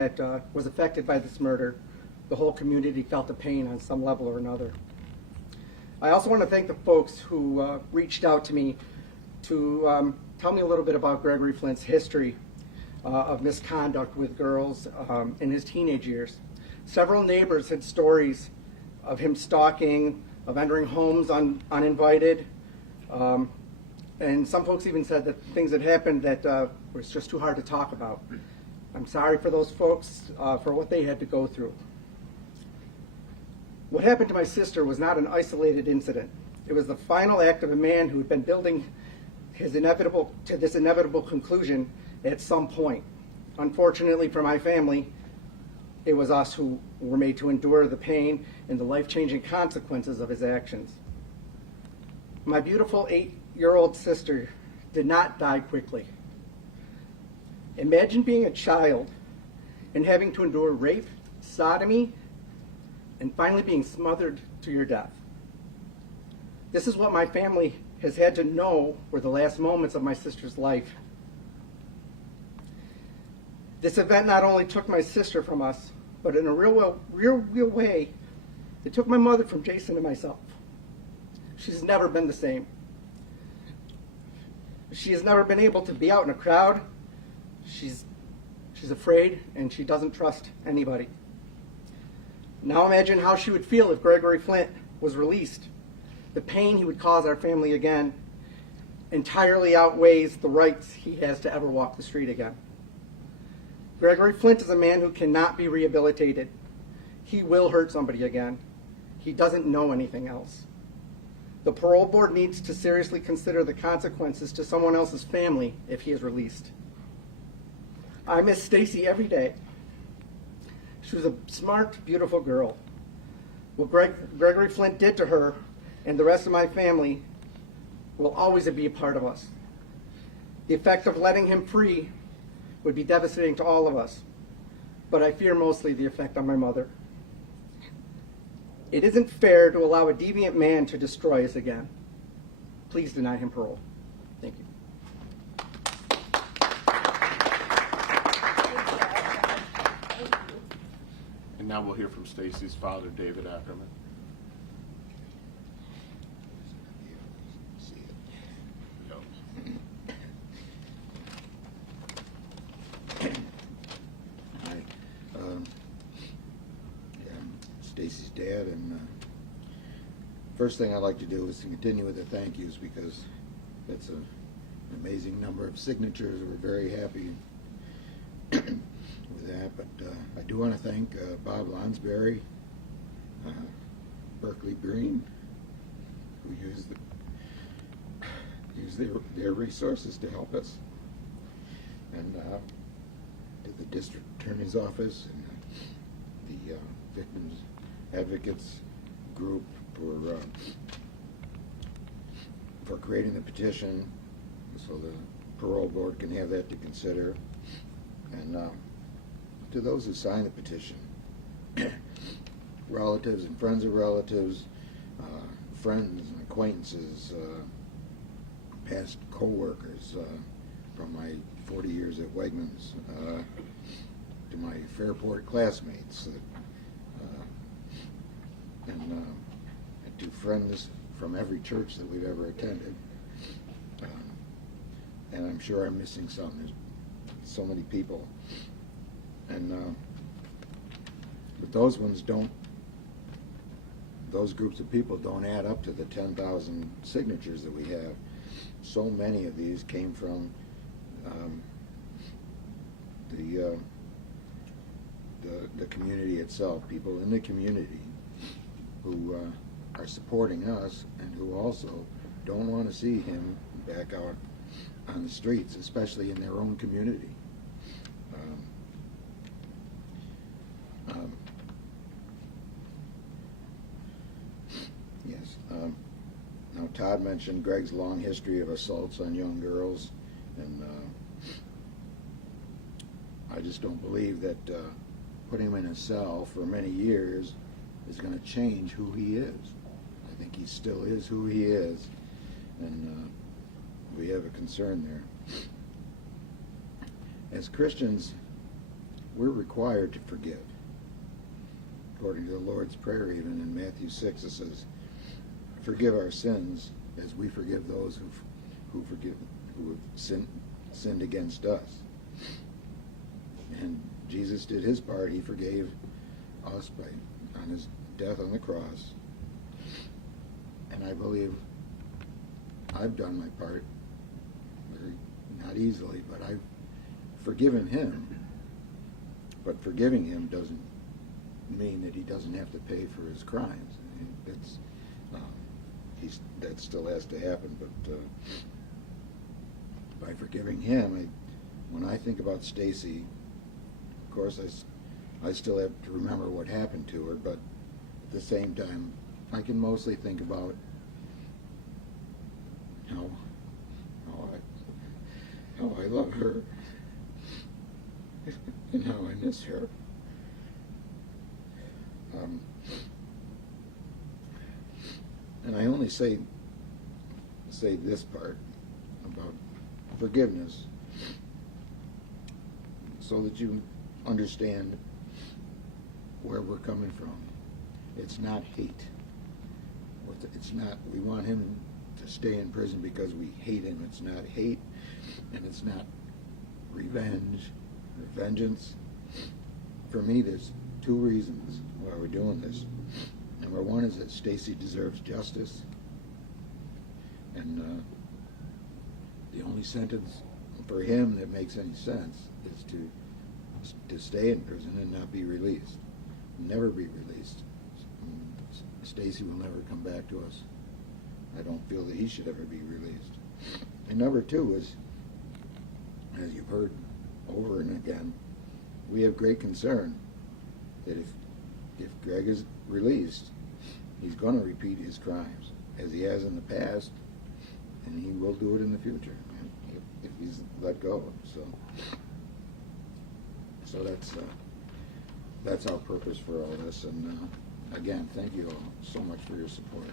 that was affected by this murder. The whole community felt the pain on some level or another. I also want to thank the folks who reached out to me to tell me a little bit about Gregory Flint's history of misconduct with girls in his teenage years. Several neighbors had stories of him stalking, of entering homes uninvited, and some folks even said that things had happened that was just too hard to talk about. I'm sorry for those folks for what they had to go through. What happened to my sister was not an isolated incident. It was the final act of a man who had been building this inevitable conclusion at some point. Unfortunately for my family, it was us who were made to endure the pain and the life-changing consequences of his actions. My beautiful 8-year-old sister did not die quickly. Imagine being a child and having to endure rape, sodomy, and finally being smothered to your death. This is what my family has had to know were the last moments of my sister's life. This event not only took my sister from us, but in a real way, it took my mother from Jason and myself. She's never been the same. She has never been able to be out in a crowd. She's afraid, and she doesn't trust anybody. Now imagine how she would feel if Gregory Flint was released. The pain he would cause our family again entirely outweighs the rights he has to ever walk the street again. Gregory Flint is a man who cannot be rehabilitated. He will hurt somebody again. He doesn't know anything else. The parole board needs to seriously consider the consequences to someone else's family if he is released. I miss Staci every day. She was a smart, beautiful girl. What Gregory Flint did to her and the rest of my family will always be a part of us. The effect of letting him free would be devastating to all of us, but I fear mostly the effect on my mother. It isn't fair to allow a deviant man to destroy us again. Please deny him parole. Thank you. And now we'll hear from Staci's father, David Ackerman. Staci's dad, and first thing I'd like to do is to continue with the thank yous, because that's an amazing number of signatures. We're very happy with that, but I do want to thank Bob Lonsberry, Berkeley Green, who used their resources to help us, and to the district attorney's office and the victims advocates group for creating the petition so the parole board can have that to consider, and to those who signed the petition, relatives and friends of relatives, friends and acquaintances, past co-workers from my 40 years at Wegmans, to my Fairport classmates, and to friends from every church that we've ever attended. And I'm sure I'm missing some. There's so many people. And but those groups of people don't add up to the 10,000 signatures that we have. So many of these came from the community itself, people in the community who are supporting us and who also don't want to see him back out on the streets, especially in their own community. Yes. Now, Todd mentioned Greg's long history of assaults on young girls, and I just don't believe that putting him in a cell for many years is going to change who he is. I think he still is who he is, and we have a concern there. As Christians, we're required to forgive. According to the Lord's Prayer, even in Matthew 6, it says, "Forgive our sins as we forgive those who have sinned against us." And Jesus did his part. He forgave us on his death on the cross. And I believe I've done my part, not easily, but I've forgiven him. But forgiving him doesn't mean that he doesn't have to pay for his crimes. That still has to happen. But by forgiving him, when I think about Staci, of course I still have to remember what happened to her, but at the same time, I can mostly think about how I love her and how I miss her. And I only say this part about forgiveness so that you understand where we're coming from. It's not hate. It's not, we want him to stay in prison because we hate him. It's not hate, and it's not revenge or vengeance. For me, there's two reasons why we're doing this. Number one is that Staci deserves justice, and the only sentence for him that makes any sense is to stay in prison and not be released, never be released. Staci will never come back to us. I don't feel that he should ever be released. And number two is, as you've heard over and again, we have great concern that if Greg is released, he's going to repeat his crimes, as he has in the past, and he will do it in the future if he's let go. So that's our purpose for all this. And again, thank you all so much for your support.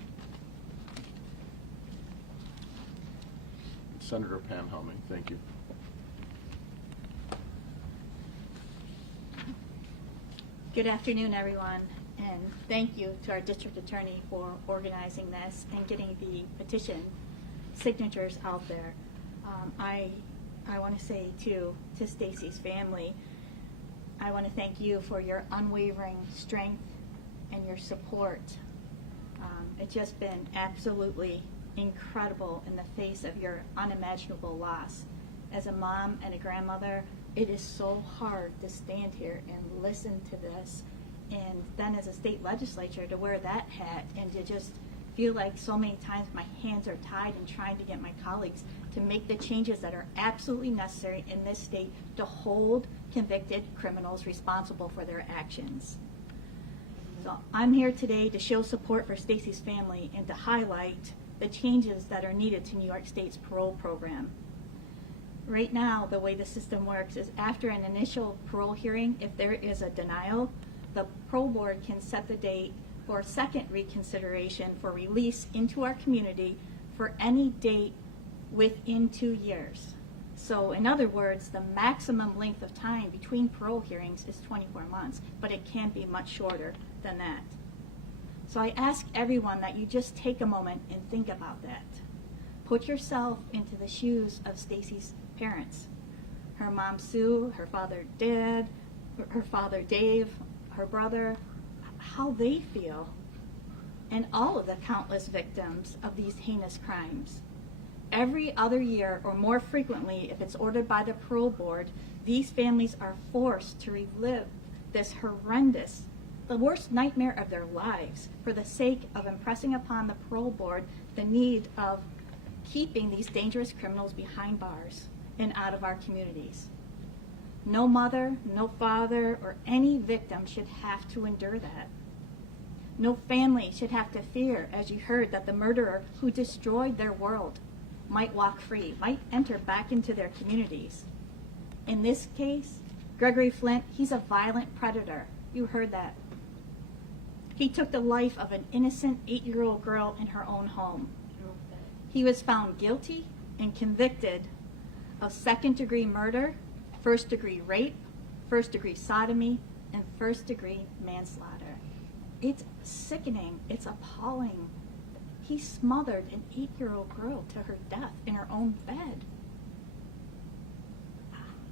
Senator Pam Helming, thank you. Good afternoon, everyone, and thank you to our district attorney for organizing this and getting the petition signatures out there. I want to say to Staci's family, I want to thank you for your unwavering strength and your support. It's just been absolutely incredible in the face of your unimaginable loss. As a mom and a grandmother, it is so hard to stand here and listen to this, and then as a state legislature to wear that hat and to just feel like so many times my hands are tied in trying to get my colleagues to make the changes that are absolutely necessary in this state to hold convicted criminals responsible for their actions. So I'm here today to show support for Staci's family and to highlight the changes that are needed to New York State's parole program. Right now, the way the system works is after an initial parole hearing, if there is a denial, the parole board can set the date for second reconsideration for release into our community for any date within 2 years. So in other words, the maximum length of time between parole hearings is 24 months, but it can be much shorter than that. So I ask everyone that you just take a moment and think about that. Put yourself into the shoes of Staci's parents. Her mom Sue, her father Dave, her brother, how they feel, and all of the countless victims of these heinous crimes. Every other year, or more frequently if it's ordered by the parole board, these families are forced to relive this horrendous, the worst nightmare of their lives, for the sake of impressing upon the parole board the need of keeping these dangerous criminals behind bars and out of our communities. No mother, no father, or any victim should have to endure that. No family should have to fear, as you heard, that the murderer who destroyed their world might walk free, might enter back into their communities. In this case, Gregory Flint, he's a violent predator. You heard that. He took the life of an innocent 8-year-old girl in her own home. He was found guilty and convicted of second-degree murder, first-degree rape, first-degree sodomy, and first-degree manslaughter. It's sickening. It's appalling. He smothered an 8-year-old girl to her death in her own bed.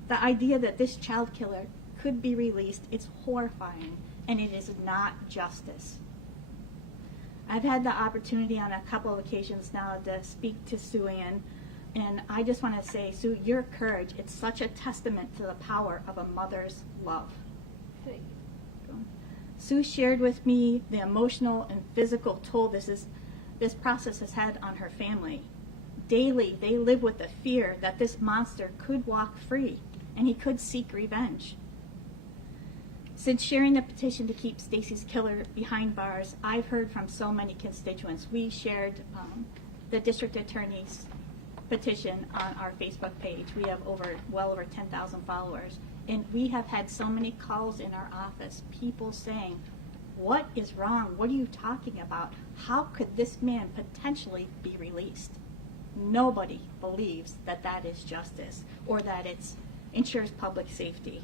The idea that this child killer could be released, it's horrifying, and it is not justice. I've had the opportunity on a couple of occasions now to speak to Sue Ann, and I just want to say, Sue, your courage, it's such a testament to the power of a mother's love. Thank you. Sue shared with me the emotional and physical toll this process has had on her family. Daily, they live with the fear that this monster could walk free and he could seek revenge. Since sharing the petition to keep Staci's killer behind bars, I've heard from so many constituents. We shared the district attorney's petition on our Facebook page. We have well over 10,000 followers. And we have had so many calls in our office, people saying, what is wrong? What are you talking about? How could this man potentially be released? Nobody believes that that is justice or that it ensures public safety.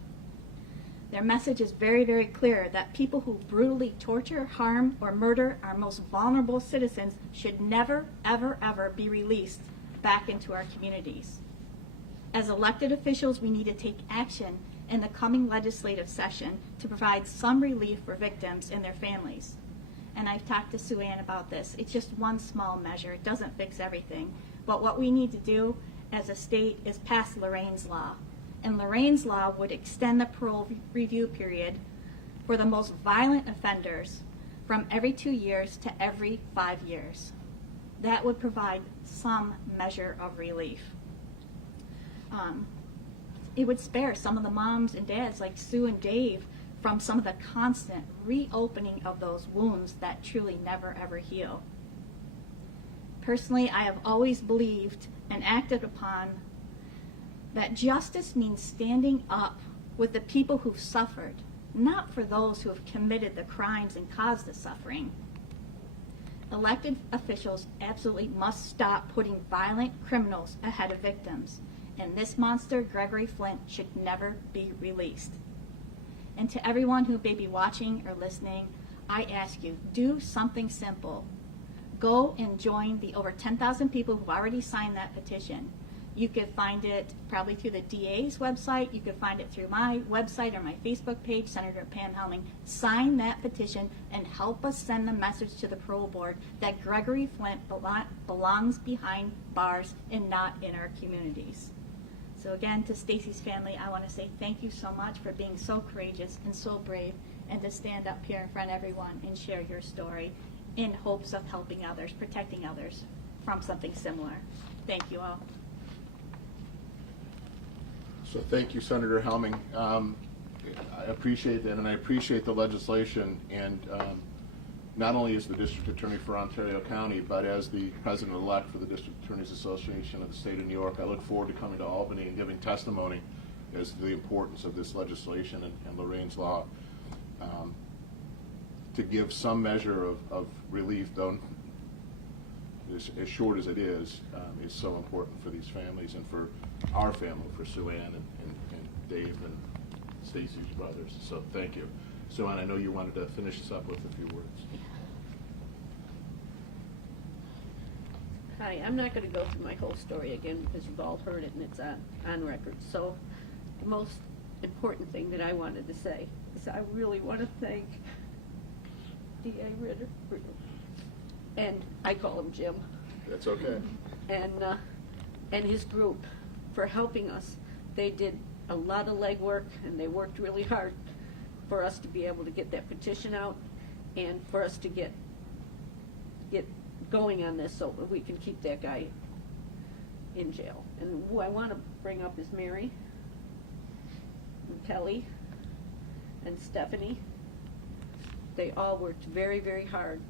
Their message is very, very clear that people who brutally torture, harm, or murder our most vulnerable citizens should never, ever, ever be released back into our communities. As elected officials, we need to take action in the coming legislative session to provide some relief for victims and their families. And I've talked to Sue Ann about this. It's just one small measure. It doesn't fix everything. But what we need to do as a state is pass Lorraine's Law. And Lorraine's Law would extend the parole review period for the most violent offenders from every 2 years to every 5 years. That would provide some measure of relief. It would spare some of the moms and dads like Sue and Dave from some of the constant reopening of those wounds that truly never ever heal. Personally, I have always believed and acted upon that justice means standing up with the people who've suffered, not for those who have committed the crimes and caused the suffering. Elected officials absolutely must stop putting violent criminals ahead of victims. And this monster, Gregory Flint, should never be released. And to everyone who may be watching or listening, I ask you, do something simple. Go and join the over 10,000 people who've already signed that petition. You could find it probably through the DA's website. You could find it through my website or my Facebook page, Senator Pam Helming. Sign that petition and help us send the message to the parole board that Gregory Flint belongs behind bars and not in our communities. So again, to Staci's family, I want to say thank you so much for being so courageous and so brave and to stand up here in front of everyone and share your story in hopes of helping others, protecting others from something similar. Thank you all. So thank you, Senator Helming. I appreciate that, and I appreciate the legislation. And not only as the District Attorney for Ontario County, but as the President-elect for the District Attorneys Association of the State of New York, I look forward to coming to Albany and giving testimony as to the importance of this legislation and Lorraine's Law to give some measure of relief, though as short as it is so important for these families and for our family, for Sue Ann and Dave and Staci's brothers. So thank you. Sue Ann, I know you wanted to finish this up with a few words. Hi, I'm not going to go through my whole story again because you've all heard it and it's on record. So the most important thing that I wanted to say is I really want to thank D.A. Ritter, and I call him Jim. That's okay. And his group for helping us. They did a lot of legwork and they worked really hard for us to be able to get that petition out and for us to get going on this so that we can keep that guy in jail. And who I want to bring up is Mary and Kelly and Stephanie. They all worked very, very hard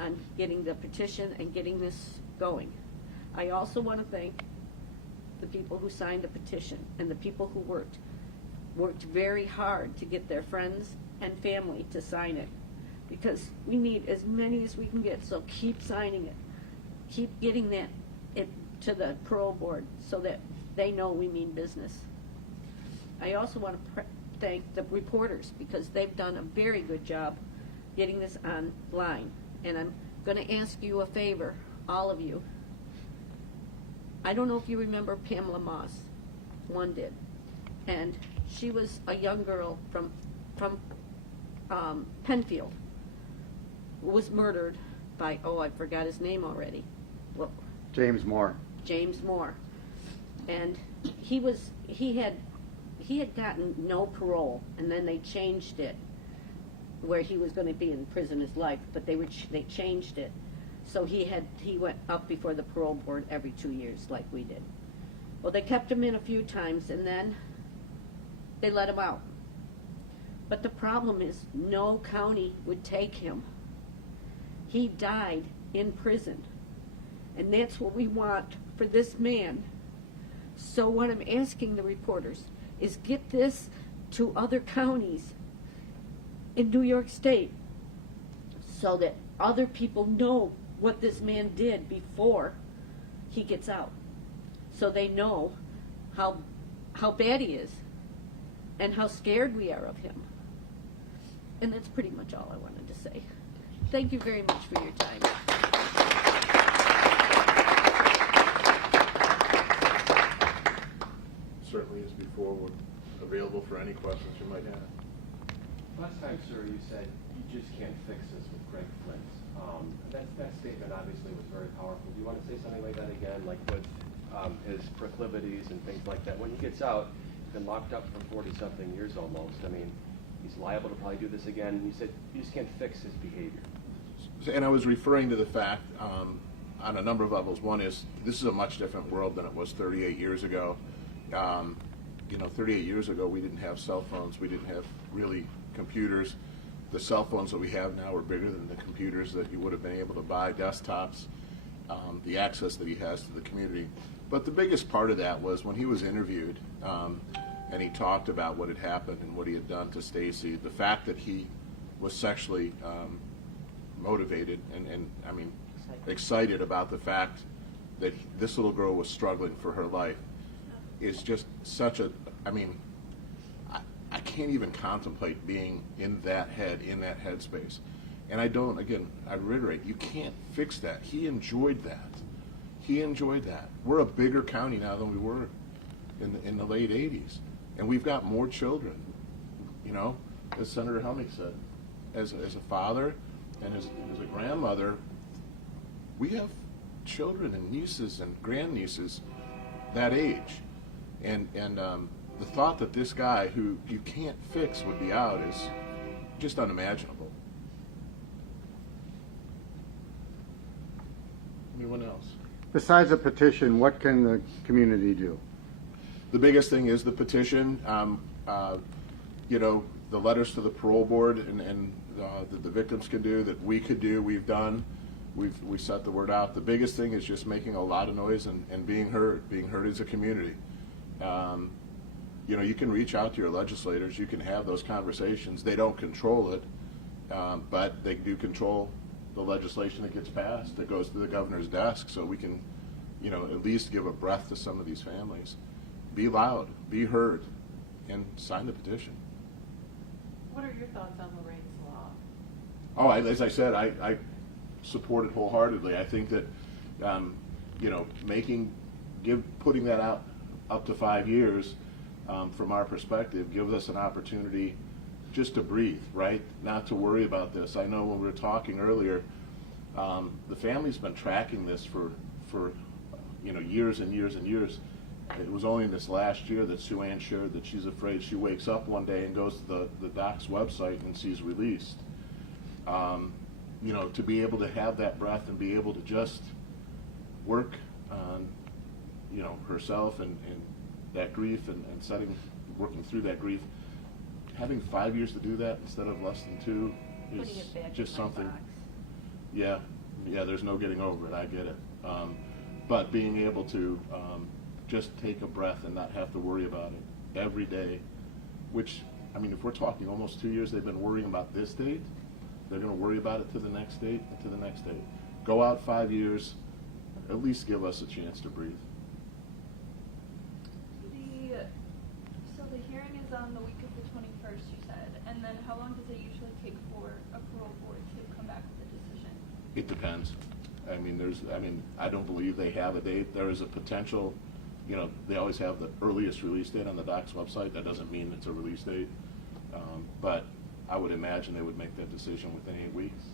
on getting the petition and getting this going. I also want to thank the people who signed the petition and the people who worked very hard to get their friends and family to sign it, because we need as many as we can get. So keep signing it, keep getting it to the parole board so that they know we mean business. I also want to thank the reporters, because they've done a very good job getting this online. And I'm going to ask you a favor, all of you. I don't know if you remember Pamela Moss. One did. And she was a young girl from Penfield, who was murdered by, I forgot his name already. Well, James Moore. James Moore. And he had gotten no parole, and then they changed it where he was going to be in prison his life, but they changed it. So he went up before the parole board every 2 years like we did. Well, they kept him in a few times, and then they let him out. But the problem is no county would take him. He died in prison. And that's what we want for this man. So what I'm asking the reporters is get this to other counties in New York State so that other people know what this man did before he gets out. So they know how bad he is and how scared we are of him. And that's pretty much all I wanted to say. Thank you very much for your time. Certainly, as before, we're available for any questions you might have. Last time, sir, you said you just can't fix this with Greg Flint. That statement obviously was very powerful. Do you want to say something like that again, like with his proclivities and things like that? When he gets out, he's been locked up for 40-something years almost. I mean, he's liable to probably do this again. You said you just can't fix his behavior. And I was referring to the fact on a number of levels. One is this is a much different world than it was 38 years ago. 38 years ago, we didn't have cell phones. We didn't have really computers. The cell phones that we have now are bigger than the computers that he would have been able to buy, desktops, the access that he has to the community. But the biggest part of that was when he was interviewed and he talked about what had happened and what he had done to Staci, the fact that he was sexually motivated and excited about the fact that this little girl was struggling for her life is just such a, I can't even contemplate being in that headspace. And I reiterate, you can't fix that. He enjoyed that. We're a bigger county now than we were in the late 80s. And we've got more children, as Senator Helming said. As a father and as a grandmother, we have children and nieces and grandnieces that age. And the thought that this guy who you can't fix would be out is just unimaginable. Anyone else? Besides a petition, what can the community do? The biggest thing is the petition, the letters to the parole board and that the victims can do, that we could do, we've done. We set the word out. The biggest thing is just making a lot of noise and being heard as a community. You can reach out to your legislators. You can have those conversations. They don't control it, but they do control the legislation that gets passed, that goes to the governor's desk, so we can, at least give a breath to some of these families. Be loud, be heard, and sign the petition. What are your thoughts on Lorraine's law? Oh, as I said, I support it wholeheartedly. I think that, putting that out up to 5 years, from our perspective, gives us an opportunity just to breathe, right? Not to worry about this. I know when we were talking earlier, the family's been tracking this for years and years and years. It was only in this last year that Sue Ann shared that she's afraid she wakes up one day and goes to the doc's website and sees released. To be able to have that breath and be able to just work on, herself and that grief and working through that grief. Having 5 years to do that instead of less than 2 Putting is it back just in my something. box. Yeah, there's no getting over it. I get it. But being able to just take a breath and not have to worry about it every day, which, if we're talking almost 2 years, they've been worrying about this date, they're going to worry about it to the next date and to the next date. Go out 5 years, at least give us a chance to breathe. So the hearing is on the week of the And then how long does it usually take for a parole board to come back with a decision? It depends. I don't believe they have a date. There is a potential, they always have the earliest release date on the DOC's website. That doesn't mean it's a release date. But I would imagine they would make that decision within 8 weeks,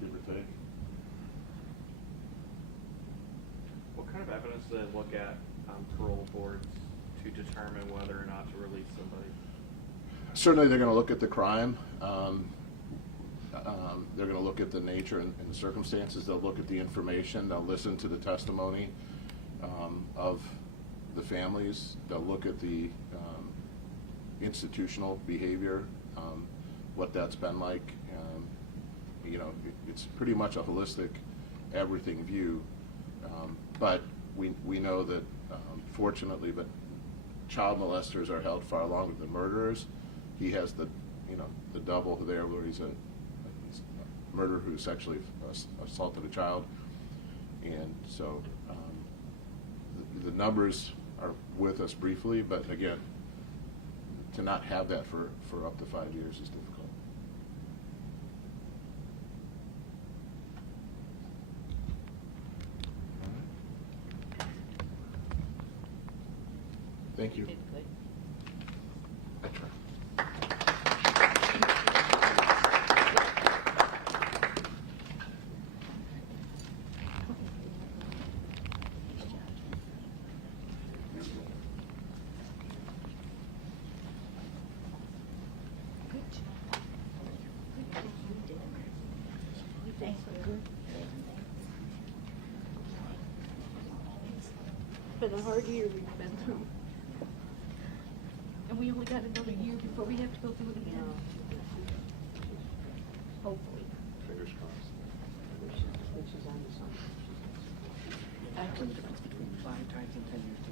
give or take. What kind of evidence do they look at on parole boards to determine whether or not to release somebody? Certainly they're going to look at the crime. They're going to look at the nature and the circumstances. They'll look at the information. They'll listen to the testimony of the families. They'll look at the institutional behavior, what that's been like. It's pretty much a holistic, everything view. But we know that, fortunately, but child molesters are held far longer than murderers. He has the double there, where he's a murderer who sexually assaulted a child, and so the numbers are with us briefly, but again, to not have that for up to 5 years is difficult. Thank you. Did good. I try. For the hard year we've been through. And we only got another year before we have to go through it again. Hopefully. Fingers crossed. Which is on the side. What's the difference between 5 times and 10 years?